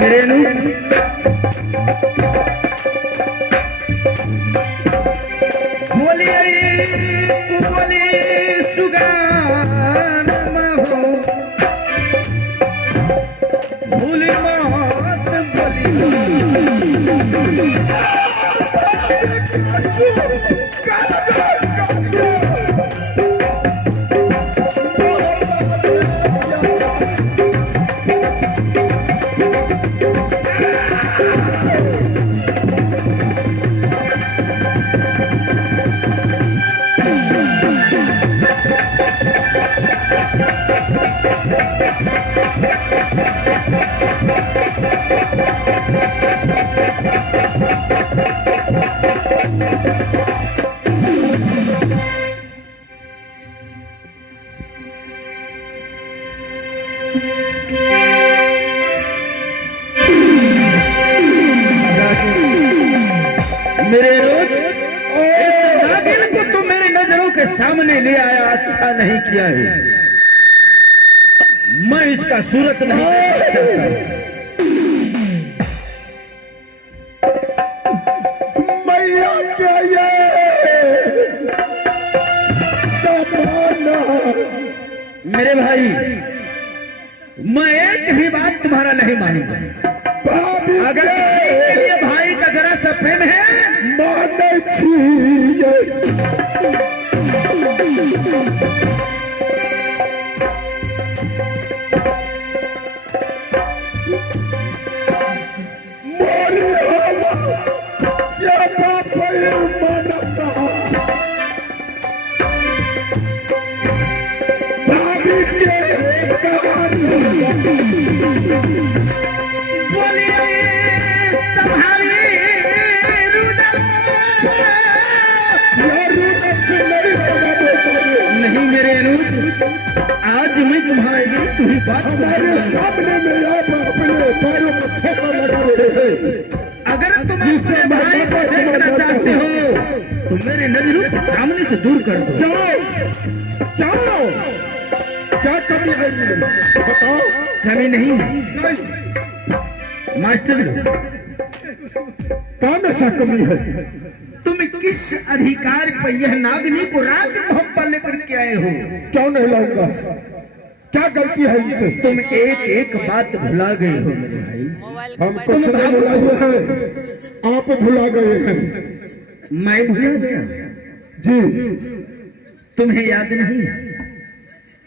मेरे नू बोली सुगान हो भूल मत बोली मेरे रोज इस नागिन को तो मेरी नजरों के सामने ले आया, अच्छा नहीं किया है। मैं इसका सूरत नहीं चाहता। मैया क्या ये जमाना। मेरे भाई, मैं एक भी बात तुम्हारा नहीं मानूंगा। भाभी अगर के लिए भाई का जरा सा प्रेम है, माने छिए मोरी हवा जब पे मनता भाभी के कहानी बोलिए संभाली नहीं मेरे अनुज, आज मैं तुम्हारे लिए तुम्ही बात हमारे सामने में आप अपने पैरों को ठोकर लगा रहे हैं। अगर तुम अपने भाई को देखना चाहते हो तो मेरे नजरों के सामने से दूर कर दो। जाओ जाओ, क्या कमी है इनमें? बताओ। कमी नहीं है नहीं, मास्टर, कौन ऐसा कमी है? तुम किस अधिकार पर यह नागिनी को राजमहल पर लेकर के आए हो? क्यों नहीं लाऊंगा? क्या गलती है इनसे? तुम एक एक बात भुला गए हो मेरे भाई। हम कुछ नहीं भुलाए हैं, आप भुला गए हैं। मैं भुला गया? जी, तुम्हें याद नहीं?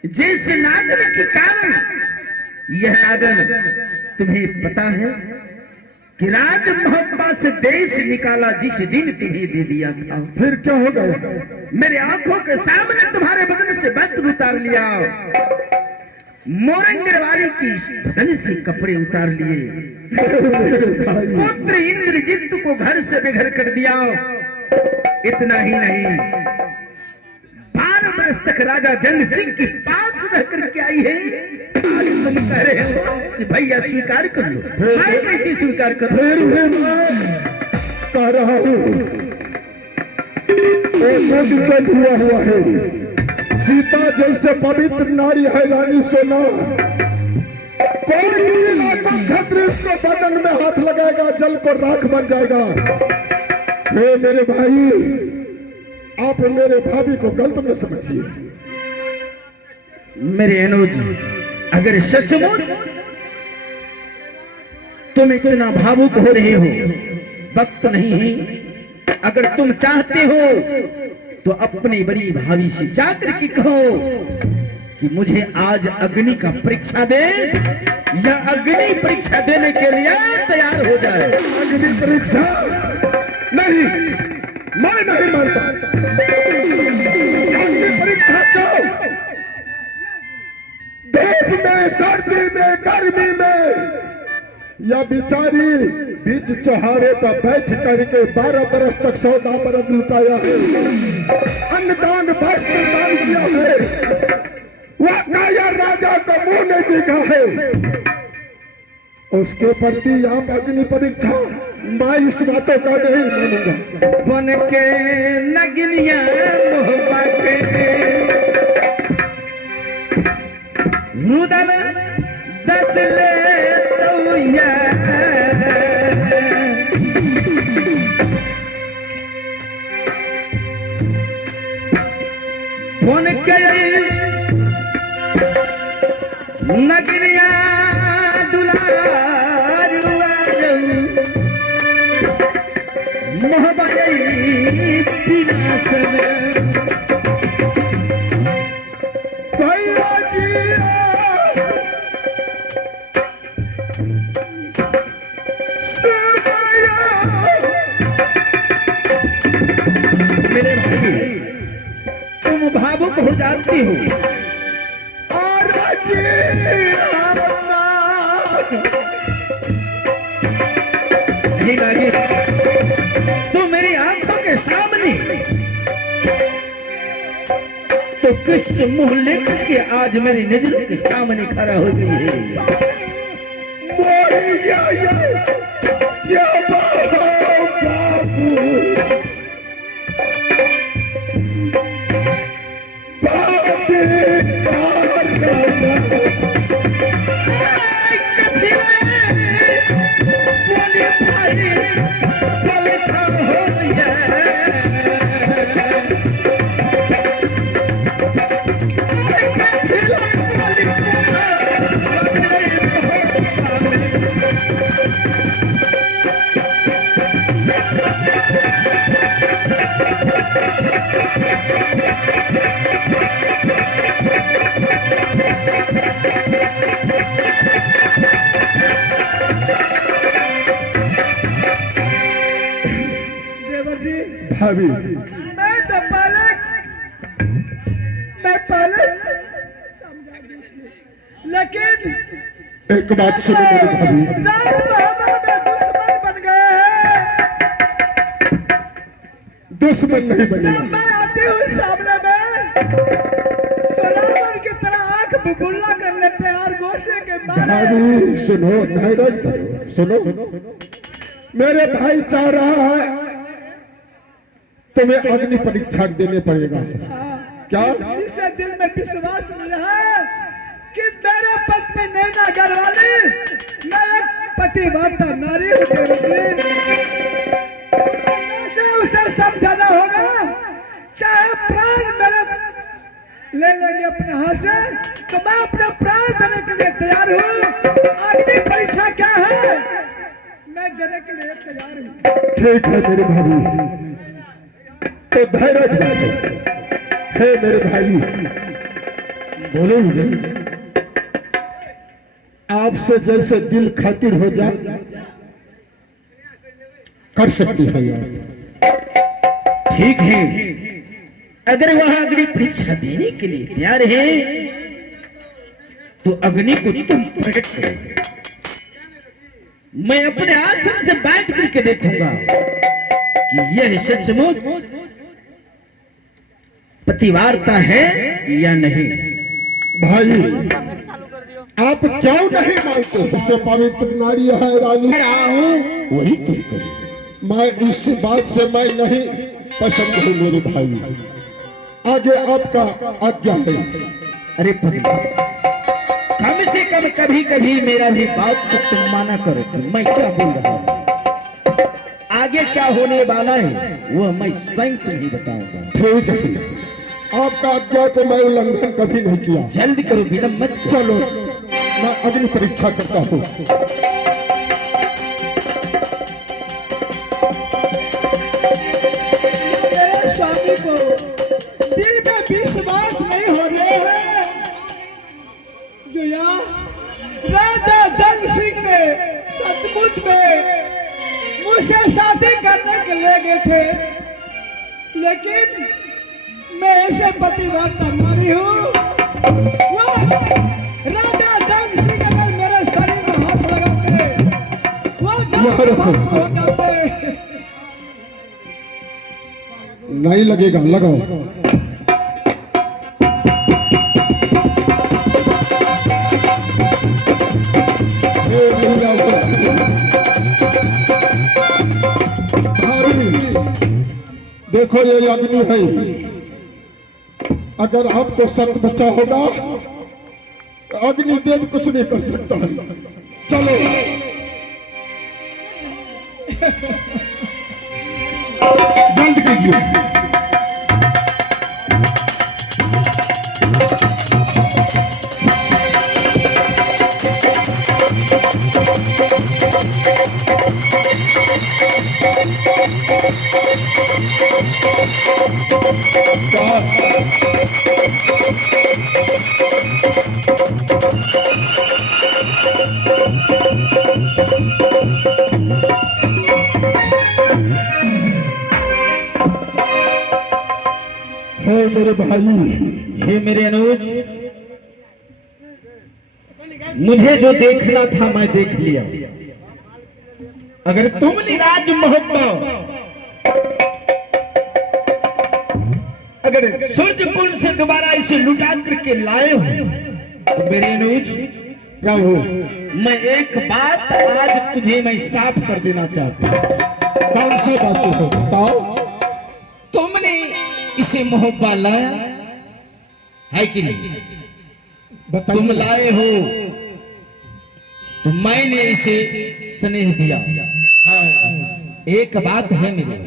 जिस नागन के कारण यह नागन, तुम्हें पता है कि राजमहल से देश निकाला जिस दिन तुम्हें दे दिया था, फिर क्या हो गया? मेरे आंखों के सामने तुम्हारे बदन से वस्त्र उतार लिया, मोरंगरवाली की बदन से कपड़े उतार लिए, पुत्र इंद्रजित को घर से बेघर कर दिया। इतना ही नहीं, 12 वर्ष तक राजा जन सिंह के पास रह करके आई है। आज तुम कह रहे हो कि भैया स्वीकार कर लो। मैं कैसे स्वीकार करूं? फिर मैं कह रहा हूँ, दिक्कत हुआ है। सीता जैसे पवित्र नारी है रानी सोना, कोई क्षत्रिय इसको बदन में हाथ लगाएगा जल को राख बन जाएगा। हे मेरे भाई, आप मेरे भाभी को गलत न समझिए। मेरे अनुज, अगर सचमुच तुम इतना भावुक हो रहे हो, वक्त नहीं है। अगर तुम चाहते हो तो अपनी बड़ी भाभी से जाकर के कहो कि मुझे आज अग्नि का परीक्षा दे, या अग्नि परीक्षा देने के लिए तैयार हो जाए। अग्नि परीक्षा नहीं, मैं नहीं मानता। अग्नि परीक्षा क्यों? धूप में, सर्दी में, गर्मी में, या बिचारी बीच चौहारे पर बैठ करके 12 बरस तक 14 बरस लुटाया है, अन्नदान वस्त्र दान किया है, वह काया राजा का मुंह नहीं देखा है, उसके प्रति आप अग्नि परीक्षा, मैं इस बातों का नहीं मानूंगा। बन के नगनिया मोहब्बत रुदल दस ले तो ये फोन के नगरिया दुलारुआ मोहबाई पिनासन भैया जी मेरे भाई तुम भावुक हो जाती हो नहीं लागे तो मेरी आंखों के सामने तो कृष्ण मुंह लेकर के आज मेरी नजरों के सामने खड़ा हो गई है। भाभी मैं पहले लेकिन एक बात सुनो मेरी भाभी, राम बाबा में दुश्मन बन गए हैं। दुश्मन नहीं बने। जब मैं आती हूँ सामने में तो रावण की तरह आंख बुबुल्ला कर लेते हैं और गोशे के बारे भाभी सुनो, धैर्य धरो, सुनो मेरे भाई चाह रहा है तुम्हें अग्नि परीक्षा देने पड़ेगा। क्या इसे दिल में विश्वास मिला है कि मेरे पत्नी नैना गढ़वाली मैं एक पतिव्रता नारी हूँ, उसे समझाना होगा। चाहे प्राण मेरे ले लेंगे अपने हाथ से तो मैं अपने प्राण देने के लिए तैयार हूँ। अग्नि परीक्षा क्या है मैं देने के लिए तैयार हूँ। ठीक है मेरे भाभी, तो धैर्य धरो। हे मेरे भाई बोलो मुझे, आपसे जैसे दिल खातिर हो जाए कर सकती है आप। ठीक है, अगर वह अग्नि परीक्षा देने के लिए तैयार है तो अग्नि को तुम प्रकट करो। मैं अपने आसन से बैठ करके देखूंगा कि यह सचमुच पतिवार्ता है या नहीं। भाई आप क्यों नहीं मानते? इससे पवित्र नारी है रानी रहा हूं वही तुम करो। मैं इस बात से मैं नहीं पसंद हूँ मेरे भाई, आगे आपका आज्ञा है। अरे कम से कम कभी कभी मेरा भी बात तो तुम माना करो कि मैं क्या बोल रहा हूँ। आगे क्या होने वाला है वह मैं स्वयं तुम्हें बताऊंगा। ठीक है, आपका आज्ञा को मैं उल्लंघन कभी नहीं किया। जल्दी करो, विलंब मत करो। चलो मैं अग्नि परीक्षा करता हूँ। मेरे स्वामी को दिल में विश्वास नहीं हो रहे हैं जो यहाँ राजा जंग सिंह ने सचमुच में मुझसे शादी करने के लिए गए थे, लेकिन मैं ऐसे पतिव्रता नारी हूँ। वो राजा जंग सिंह अगर मेरे शरीर में हाथ लगाते वो जब हो जाते। नहीं लगेगा, लगाओ। देखो ये अग्नि है, अगर आपको सत बच्चा होगा अग्निदेव कुछ नहीं कर सकता है। चलो जल्द कीजिए। हे मेरे भाई, हे मेरे अनुज, मुझे जो देखना था मैं देख लिया। अगर तुम निराज मोहब्बत अगर सूर्य कुंड से दोबारा इसे लुटा करके लाए हो तो मेरे अनुज प्रभु मैं एक बात आज तुझे मैं साफ कर देना चाहता हूं। कौन सी बातें है बताओ। तुमने इसे मोहब्बत लाया है कि नहीं? तुम बताइए। लाए हो तो मैंने इसे स्नेह दिया। एक बात है मेरे,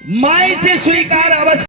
मैं इसे स्वीकार अवश्य